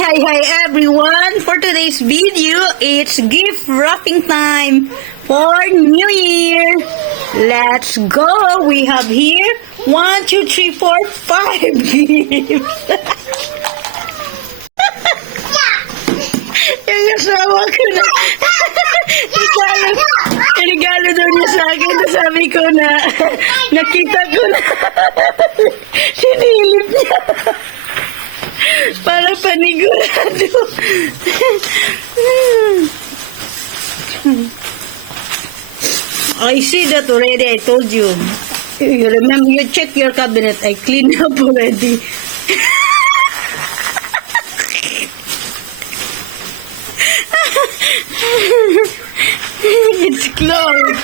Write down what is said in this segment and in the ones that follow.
Hi everyone! For today's video, it's gift wrapping time for New Year. Let's go! We have here 1, 2, 3, 4, 5 gifts. Yung asawa ko na. Regalo daw niya sa akin. Sabi ko na, nakita ko na. Sinilip niya. Para panigurado. I see that already. I told you. You remember, you check your cabinet. I cleaned up already. It's closed.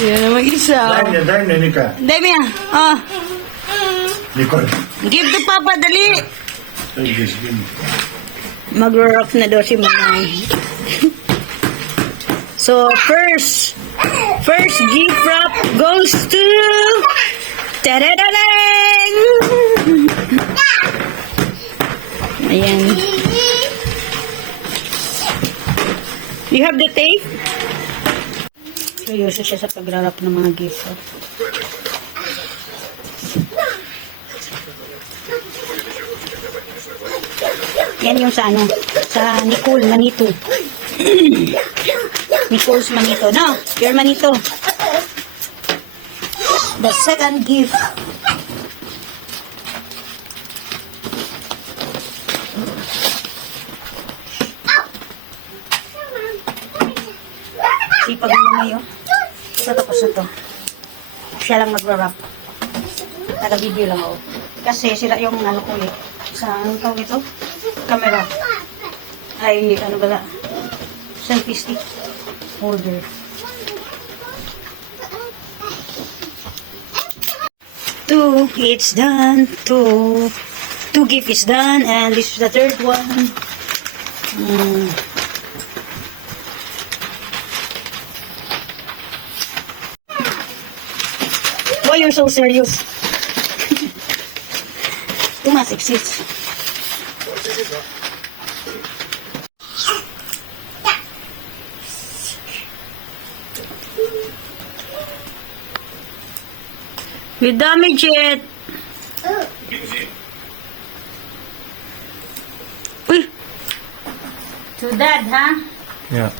Yan naman isa. Dime na, Nika. Dami ah. Oh. Nicole. Give to Papa, dali. Take this, give me. Mag-rock na daw si Mamay. So, first gift wrap goes to... Tadadadang! Ayan. You have the tape? Seryoso siya sa pag-wrap ng mga gift. Yan yung sa ano, sa Nicole Manito. Nicole's Manito. No, your Manito. The second gift. Sipag mo na yun. Ito tapos na to. Siya lang mag-wrap. Taga-video lang ako. Kasi sila yung ano ko eh. Sa anong tawag ito? Camera. Ay, ano ba? Selfie stick holder. Two, it's done. Two gift is done, and this is the third one. Why you're so serious? Tumasik-sits. You damage it. Uy. To dad, huh? Yeah.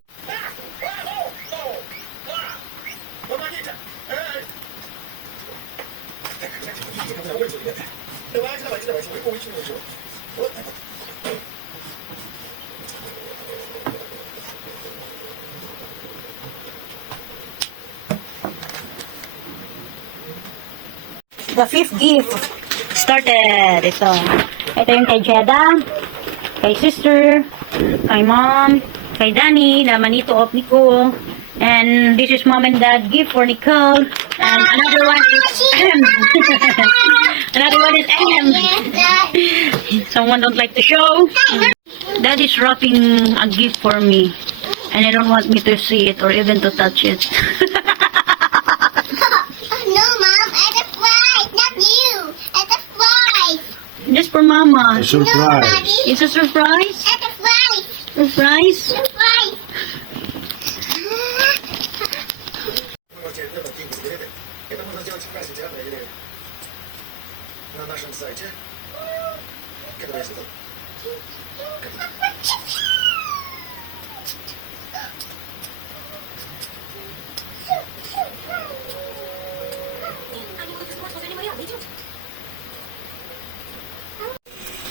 The fifth gift started. Ito yung kay Jeda, kay sister, kay mom, kay Danny, the Manito of Nicole, and this is mom and dad gift for Nicole, and another one is another one is someone don't like to show. Dad is wrapping a gift for me, and I don't want me to see it or even to touch it. Just for Mama. A surprise. It's a surprise? Surprise?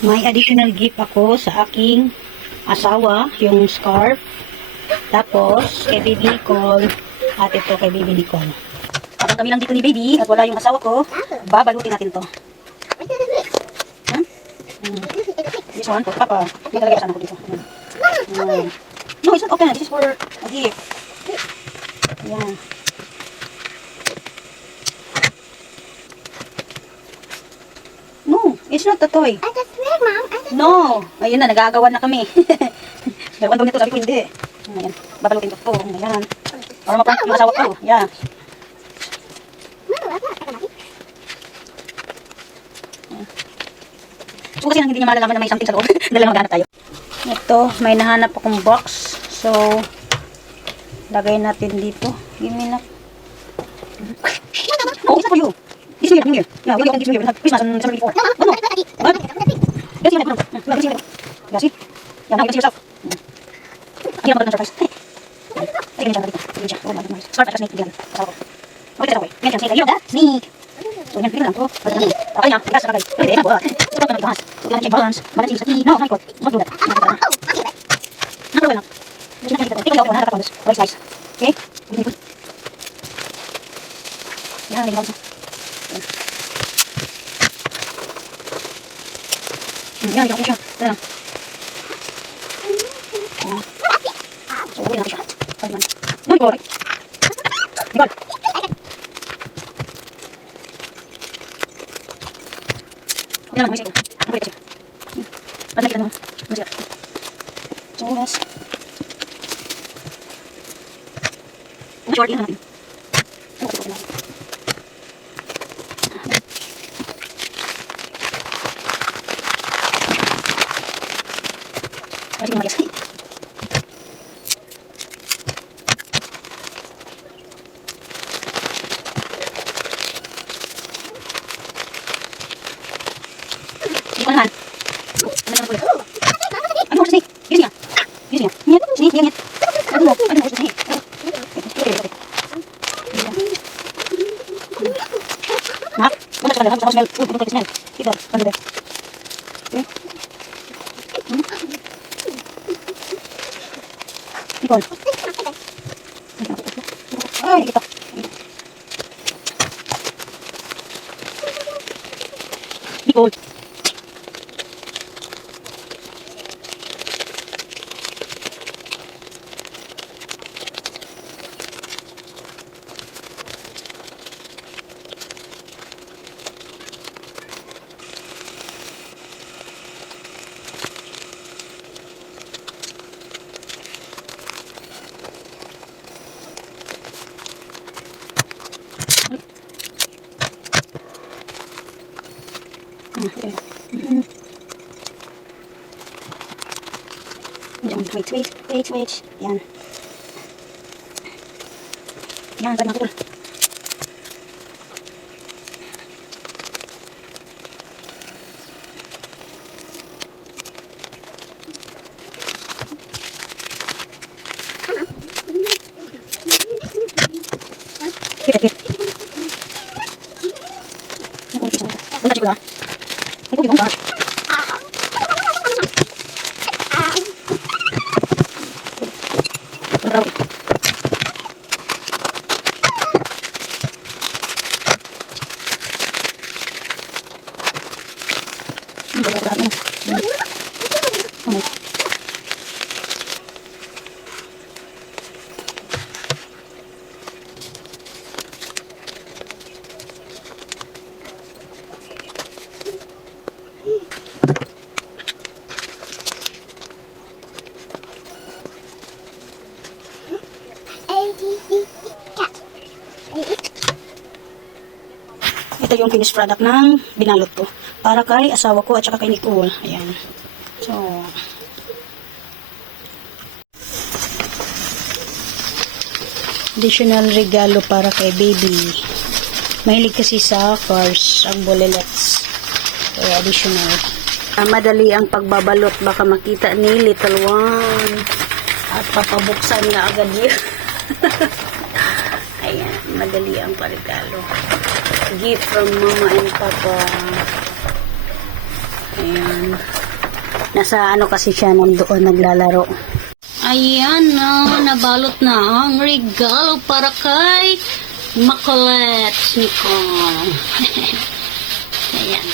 May additional gift ako sa aking asawa, yung scarf. Tapos, kay Baby Nicole. At ito kay Baby Nicole. Habang kami lang dito ni Baby at wala yung asawa ko, babalutin natin to. Huh? This one for Papa. May talaga kasama ko dito. No, it's not open. This is for a gift. Yan. No, it's not a toy. No! Ayun na, nag-aagawan na kami. Meron daw nito, sabi ko hindi. Ayan, babalutin ko po. Ayan. Para maprank yung asawa ko. Ayan. So kasi hindi niya malalaman na may something sa loob. Dala lang maghanap tayo. Ito, may nahanap akong box. So, lagay natin dito. Give me na. Oh, it's not for you. This is here. Yeah, we don't give you here. Christmas on December 24. Oh, no. What? Let's see here. Let's see here. Yeah, see? Yeah, now you can see yourself. Hindi naman surprise. Ay, ganyan siya dito. Ganyan siya. Oh, nice. Start like a snake. Ganyan. Kasama ko. Okay, that's okay. Ganyan siya, snake. Ayun, that? Snake. So, yan. Ganyan lang to. Okay niya. Ikas sa kagay. Pwede, eka, what? Stop na nag-balance. So, yan, check balance. Balance is the key. No, my God. Don't do that. Nakapawal lang. Gusto na kanita to. Take a look. Nakakapawal. Right slice. Okay? Yan, may balance. Yan, okay siya. Yan lang. So, uwi natin siya. Pwede man. No, ikaw, right? Ikaw. Okay naman, may siya. Ang kulit siya. Ba't nakita naman? May siya. So, yes. Ang short, yun natin. Ano ko natin? Sige naman, yes. Hindi ko nahan. Ano naman po yun? Ano mo sa snake? Use niya. Use niya. Ngit. Snake, ngit. Ano mo? Ano mo sa snake? Okay. Nak? Ano sa kanila? Gusto ko smell. Ano ko smell? Ito. Ano ba? Okay. Nicole. Ay, ito. Nicole. Wait. Yan. Yan, tag nakul. Kita. Bentar juga. Itu gimana? Ito yung finished product ng binalot ko. Para kay asawa ko at saka kay Nicole. Ayan. So, additional regalo para kay baby. Mahilig kasi sa cars, ang bolelets. Kaya additional. Madali ang pagbabalot. Baka makita ni little one. At papabuksan na agad yun. Ayan. Madali ang paregalo. Gift from mama and papa. Ayan. Nasa ano kasi siya nandoon naglalaro. Ayan na, nabalot na ang regalo para kay Macolette Nicole. Ayan.